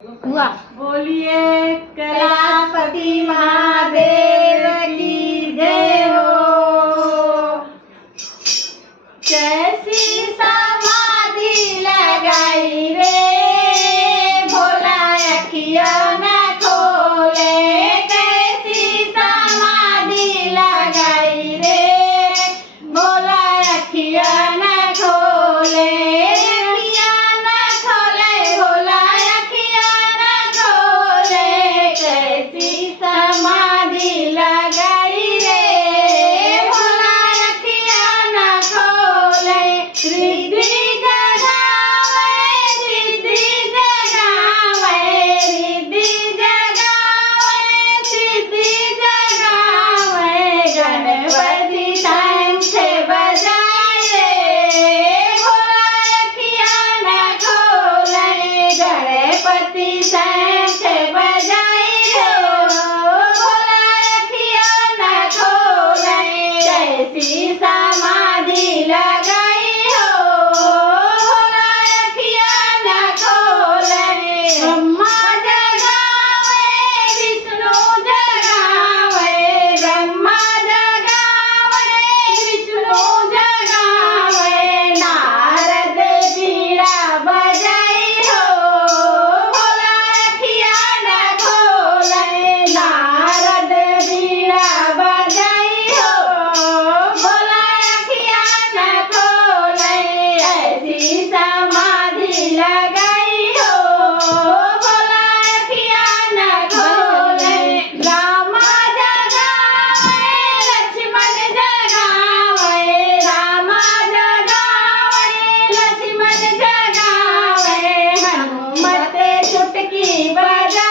हुआ। बोलिए कैलाशपति महादेव की जय हो। कैसी समाधि लगाई रे भोला अखिया न खोले। कैसी समाधि लगाई रे भोला अखिया न खोले। अखिया न खोले भोला अखिया न खोले। कैसी समाधि लगाई रे भोला अखिया न खोले। रिद्धि जगावे सिद्धि जगावे रिद्धि जगावे सिद्धि जगावे। गणपति शंख बजाए रे भोला अखिया न खोले। गणपति शंख बजाए रे भोला अखिया न खोले। कैसी समाधि लगाई हो भोला अखिया न खोले। ब्रह्मा जगावे विष्णु जगावे ब्रह्मा जगावे विष्णु जगावे। नारद बीड़ा बजाई हो भोला अखिया न खोले। नारद बीड़ा बजाई हो भोला अखिया न खोले। ऐसी समाधि लगाई हो भोला अखिया न खोले। राम जगावे लक्ष्मण जगावे राम जगावे लक्ष्मण जगावे। हनुमत चुटकी बजा